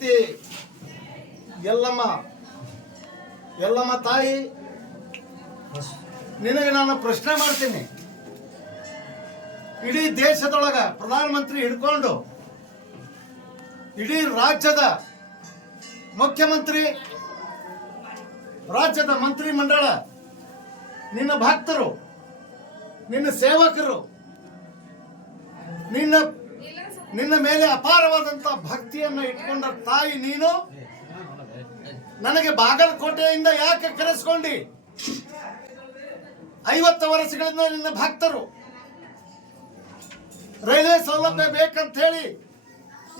ಶಕ್ತಿ ಎಲ್ಲಮ್ಮ ತಾಯಿ, ನಿನಗೆ ನಾನು ಪ್ರಶ್ನೆ ಮಾಡ್ತೀನಿ. ಇಡೀ ದೇಶದೊಳಗ ಪ್ರಧಾನಮಂತ್ರಿ ಹಿಡ್ಕೊಂಡು ಇಡೀ ರಾಜ್ಯದ ಮುಖ್ಯಮಂತ್ರಿ, ರಾಜ್ಯದ ಮಂತ್ರಿ ಮಂಡಳ, ನಿನ್ನ ಭಕ್ತರು, ನಿನ್ನ ಸೇವಕರು, ನಿನ್ನ ಮೇಲೆ ಅಪಾರವಾದಂತ ಭಕ್ತಿಯನ್ನು ಇಟ್ಕೊಂಡ ತಾಯಿ ನೀನು ನನಗೆ ಬಾಗಲಕೋಟೆಯಿಂದ ಯಾಕೆ ಕರೆಸ್ಕೊಂಡಿ? 50 ವರ್ಷಗಳಿಂದ ನಿನ್ನ ಭಕ್ತರು ರೈಲ್ವೆ ಸೌಲಭ್ಯ ಬೇಕಂತ ಹೇಳಿ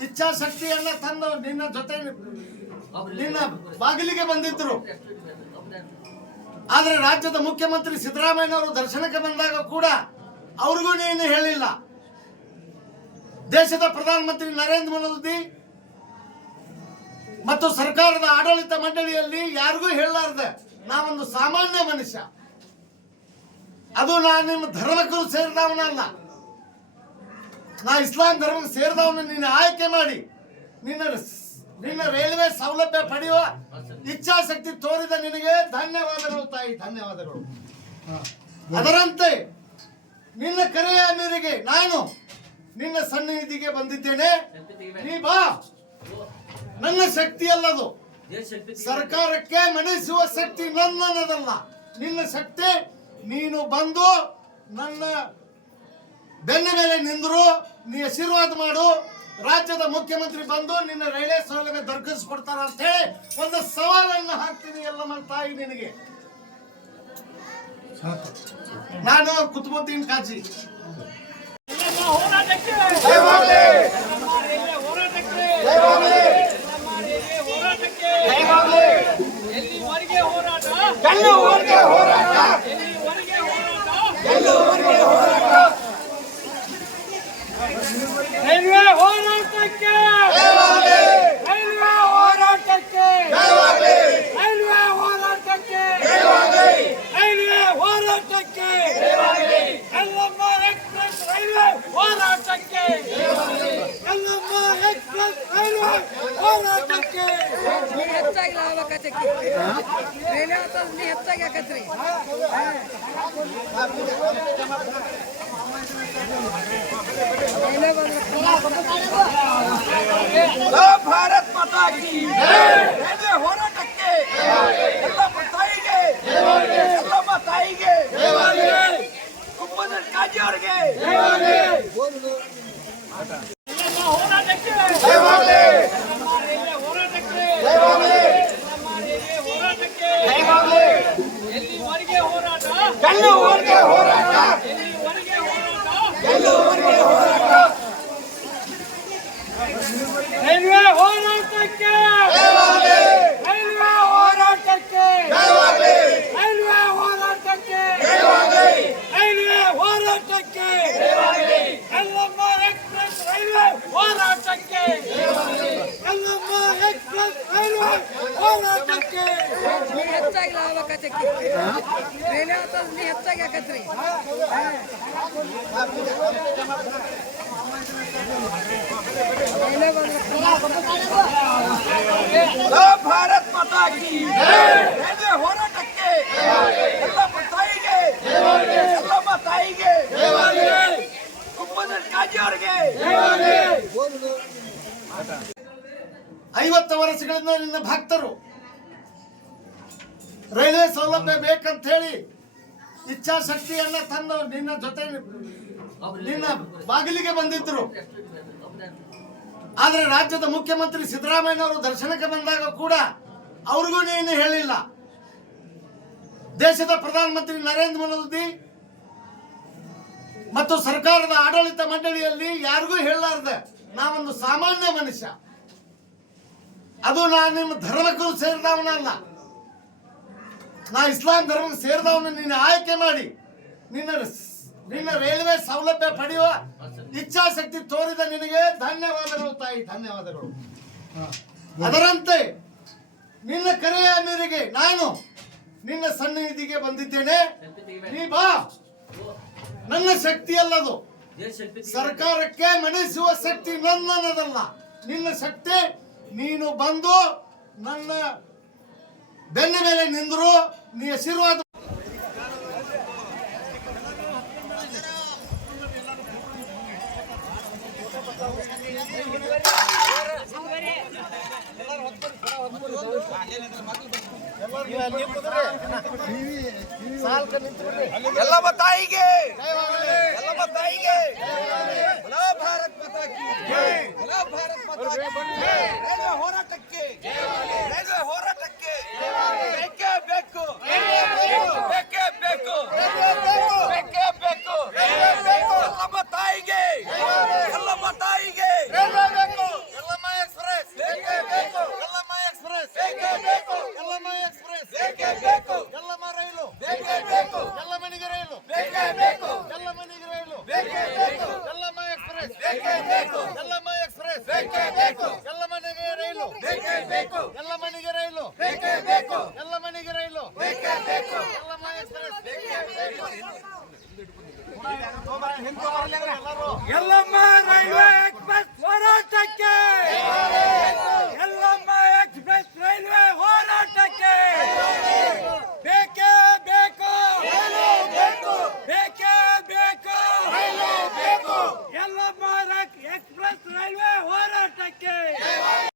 ಇಚ್ಛಾಶಕ್ತಿಯನ್ನ ತಂದು ನಿನ್ನ ಜೊತೆ ನಿನ್ನ ಬಾಗಿಲಿಗೆ ಬಂದಿದ್ರು. ಆದ್ರೆ ರಾಜ್ಯದ ಮುಖ್ಯಮಂತ್ರಿ ಸಿದ್ದರಾಮಯ್ಯನವರು ದರ್ಶನಕ್ಕೆ ಬಂದಾಗ ಕೂಡ ಅವ್ರಿಗೂ ನೀನು ಹೇಳಿಲ್ಲ. ದೇಶದ ಪ್ರಧಾನಮಂತ್ರಿ ನರೇಂದ್ರ ಮೋದಿ ಮತ್ತು ಸರ್ಕಾರದ ಆಡಳಿತ ಮಂಡಳಿಯಲ್ಲಿ ಯಾರಿಗೂ ಹೇಳಲಾರ್ದೆ ನಾವೊಂದು ಸಾಮಾನ್ಯ ಮನುಷ್ಯ, ಅದು ನಾನು ನಿಮ್ಮ ಧರ್ಮಕ್ಕೂ ಸೇರಿದವನಲ್ಲ, ನಾ ಇಸ್ಲಾಂ ಧರ್ಮಕ್ಕೆ ಸೇರಿದವನು ನಿನ್ನ ಆಯ್ಕೆ ಮಾಡಿ ನಿನ್ನ ರೈಲ್ವೆ ಸೌಲಭ್ಯ ಪಡೆಯುವ ಇಚ್ಛಾಶಕ್ತಿ ತೋರಿದ ನಿನಗೆ ಧನ್ಯವಾದಗಳು ತಾಯಿ, ಧನ್ಯವಾದಗಳು. ಅದರಂತೆ ನಿನ್ನ ಕರೆಯ ಮೇರೆಗೆ ನಾನು ನಿನ್ನ ಸನ್ನಿಧಿಗೆ ಬಂದಿದ್ದೇನೆ. ನೀ ಬಾ. ನನ್ನ ಶಕ್ತಿ ಅಲ್ಲದು, ಸರ್ಕಾರಕ್ಕೆ ಮಣಿಸುವ ಶಕ್ತಿ ನನ್ನದಲ್ಲ, ನಿನ್ನ ಶಕ್ತಿ. ನೀನು ಬಂದು ನನ್ನ ಬೆನ್ನ ಮೇಲೆ ನಿಂದರು, ನೀ ಆಶೀರ್ವಾದ ಮಾಡು. ರಾಜ್ಯದ ಮುಖ್ಯಮಂತ್ರಿ ಬಂದು ನಿನ್ನ ರೈಲ್ವೆ ಸೌಲಭ್ಯ ದೊರಕಿಸ್ಕೊಡ್ತಾರ ಅಂತ ಹೇಳಿ ಒಂದು ಸವಾಲನ್ನು ಹಾಕ್ತೀನಿ ಎಲ್ಲಮ್ಮ ತಾಯಿ ನಿನಗೆ. ನಾನು ಕುತುಬುದ್ದೀನ್ ಕಾಜಿ. ರೈಲ್ವೆ ಹೋರಾಟಕ್ಕೆ, ರೈಲ್ವೆ ಹೋರಾಟಕ್ಕೆ, ರೈಲ್ವೆ ಹೋರಾಟಕ್ಕೆ, ರೈಲ್ವೆ ಹೋರಾಟಕ್ಕೆ, ಎಲ್ಲಮ್ಮ ಎಕ್ಸ್ಪ್ರೆಸ್ ರೈಲ್ವೆ ಹೋರಾಟಕ್ಕೆ, ಎಲ್ಲಮ್ಮ ಎಕ್ಸ್ಪ್ರೆಸ್ ರೈಲ್ವೆ ಹೋರಾಟಕ್ಕೆ. ಹೆಚ್ಚಾಗಿ ಲಾಭ ಆಕತ್ರಿ, ರೈಲ್ವೆ ನೀ ಹೆಚ್ಚಾಗಿ ಆಕತ್ರಿ. ಭಾರತ್ ಮಾತಾ ಕಿ ರೈಲ್ವೆ ಹೋರಾಟಕ್ಕೆ, ಎಲ್ಲಮ್ಮ ತಾಯಿಗೆ, ಎಲ್ಲಮ್ಮ ತಾಯಿಗೆ, ಕುಪ್ಪದ ಕಾಜಿ ಅವರಿಗೆ ಹೋರಾಟಕ್ಕೆ, ಹೋರಾಟಕ್ಕೆ, ಎಲ್ಲಿವರೆಗೆ ಹೋರಾಟ, ಎಲ್ಲಿವರೆಗೆ ಹೋರಾಟ, ಎಲ್ಲಿವರೆಗೆ ಹೋರಾಟ, ರೈಲ್ವೆ ಹೋರಾಟಕ್ಕೆ, ರೈಲ್ವೆ ಹೋರಾಟಕ್ಕೆ, ರೈಲ್ವೆ ಹೋರಾಟಕ್ಕೆ, ರೈಲ್ವೆ ಹೋರಾಟಕ್ಕೆ, ಎಲ್ಲಮ್ಮ ಎಕ್ಸ್ಪ್ರೆಸ್ ರೈಲ್ವೆ ಹೋರಾಟಕ್ಕೆ, ಎಲ್ಲಮ್ಮ ಎಕ್ಸ್ಪ್ರೆಸ್ ರೈಲ್ವೆ ಹೋರಾಟಕ್ಕೆ. ಹೆಚ್ಚಾಗಿ ಲಾಭ ಆಕತ್ರಿ, ರೈಲ್ವೆ ನೀ ಹೆಚ್ಚಾಗಿ ಆಕತ್ರಿ. ಭಾರತ್ ಮಾತಾ ಕಿ ರೈಲ್ವೆ ಹೋರಾಟಕ್ಕೆ, ಎಲ್ಲಮ್ಮ ತಾಯಿಗೆ, ಎಲ್ಲಮ್ಮ ತಾಯಿಗೆ, ಕುಪ್ಪದ ಕಾಜಿ ಅವರಿಗೆ 50 ವರ್ಷಗಳಿಂದ ನಿನ್ನ ಭಕ್ತರು ರೈಲ್ವೆ ಸೌಲಭ್ಯ ಬೇಕಂತ ಹೇಳಿ ಇಚ್ಛಾಶಕ್ತಿಯನ್ನ ತಂದು ನಿನ್ನ ಜೊತೆ ನಿನ್ನ ಬಾಗಿಲಿಗೆ ಬಂದಿದ್ರು. ಆದ್ರೆ ರಾಜ್ಯದ ಮುಖ್ಯಮಂತ್ರಿ ಸಿದ್ದರಾಮಯ್ಯನವರು ದರ್ಶನಕ್ಕೆ ಬಂದಾಗ ಕೂಡ ಅವ್ರಿಗೂ ನೀನು ಹೇಳಿಲ್ಲ. ದೇಶದ ಪ್ರಧಾನಮಂತ್ರಿ ನರೇಂದ್ರ ಮೋದಿ ಮತ್ತು ಸರ್ಕಾರದ ಆಡಳಿತ ಮಂಡಳಿಯಲ್ಲಿ ಯಾರಿಗೂ ಹೇಳಲಾರ್ದೆ ನಾವೊಂದು ಸಾಮಾನ್ಯ ಮನುಷ್ಯ, ಅದು ನಾನು ನಿಮ್ಮ ಧರ್ಮಕ್ಕೂ ಸೇರಿದವನಲ್ಲ, ನಾ ಇಸ್ಲಾಂ ಧರ್ಮಕ್ಕೆ ಸೇರಿದವನು ನಿನ್ನ ಆಯ್ಕೆ ಮಾಡಿ ನಿನ್ನ ರೈಲ್ವೆ ಸೌಲಭ್ಯ ಪಡೆಯುವ ಇಚ್ಛಾಶಕ್ತಿ ತೋರಿದ ನಿನಗೆ ಧನ್ಯವಾದಗಳು ತಾಯಿ, ಧನ್ಯವಾದಗಳು. ಅದರಂತೆ ನಿನ್ನ ಕರೆಯ ಮೇರೆಗೆ ನಾನು ನಿನ್ನ ಸನ್ನಿಧಿಗೆ ಬಂದಿದ್ದೇನೆ. ನೀ ಬಾ. ನನ್ನ ಶಕ್ತಿ ಅಲ್ಲದು, ಸರ್ಕಾರಕ್ಕೆ ಮಣಿಸುವ ಶಕ್ತಿ ನನ್ನದಲ್ಲ, ನಿನ್ನ ಶಕ್ತಿ. ನೀನು ಬಂದು ನನ್ನ ಬೆನ್ನ ಮೇಲೆ ನಿಂದ್ರು ನೀ ಆಶೀರ್ವಾದ ಎಲ್ಲಮ್ಮ ತಾಯಿಗೆ ಎಲ್ಲಮ್ಮ ತಾಯಿಗೆ ಬಲೋ ಭಾರತ್ ಮಾತಾ ಕಿ ಜೈ ಬಲೋ ಭಾರತ್ ಮಾತಾ ಕಿ ಜೈ ರೈಲ್ವೆ ಹೋರಾಟಕ್ಕೆ ರೈಲ್ವೆ ಹೋರಾಟಕ್ಕೆ ಬೇಕೇ ಬೇಕು ಬೇಕೇ ಬೇಕು ಬೇಕೇ ಬೇಕು ಎಲ್ಲಮ್ಮ ತಾಯಿಗೆ ಎಲ್ಲಮ್ಮ ತಾಯಿಗೆ ಯಲ್ಲಮ್ಮ ಎಕ್ಸ್‌ಪ್ರೆಸ್ ಬೇಕೇ ಬೇಕು ಯಲ್ಲಮ್ಮ ಎಕ್ಸ್‌ಪ್ರೆಸ್ ಬೇಕೇ ಬೇಕು ಯಲ್ಲಮ್ಮ ಎಕ್ಸ್‌ಪ್ರೆಸ್ ಬೇಕೇ ಬೇಕು ಯಲ್ಲಮ್ಮ ರೈಲು ಬೇಕೇ ಬೇಕು ಯಲ್ಲಮ್ಮನಿಗೆ ರೈಲು ಬೇಕೇ ಬೇಕು ಯಲ್ಲಮ್ಮನಿಗೆ ರೈಲು ಬೇಕೇ ಬೇಕು ಯಲ್ಲಮ್ಮ ಎಕ್ಸ್‌ಪ್ರೆಸ್ ಬೇಕೇ ಬೇಕು ಯಲ್ಲಮ್ಮ ಎಕ್ಸ್‌ಪ್ರೆಸ್ ಬೇಕೇ ಬೇಕು ಯಲ್ಲಮ್ಮನಿಗೆ ರೈಲು ಬೇಕೇ ಬೇಕು ಯಲ್ಲಮ್ಮನಿಗೆ ರೈಲು ಬೇಕೇ ಬೇಕು ಯಲ್ಲಮ್ಮನಿಗೆ ರೈಲು ಬೇಕೇ ಬೇಕು ಯಲ್ಲಮ್ಮ ಎಕ್ಸ್‌ಪ್ರೆಸ್ ಬೇಕೇ ಬೇಕು ಎಲ್ಲಮ್ಮ ರೈಲ್ವೆ ಎಕ್ಸ್‌ಪ್ರೆಸ್ ಹೋರಾಟಕ್ಕೆ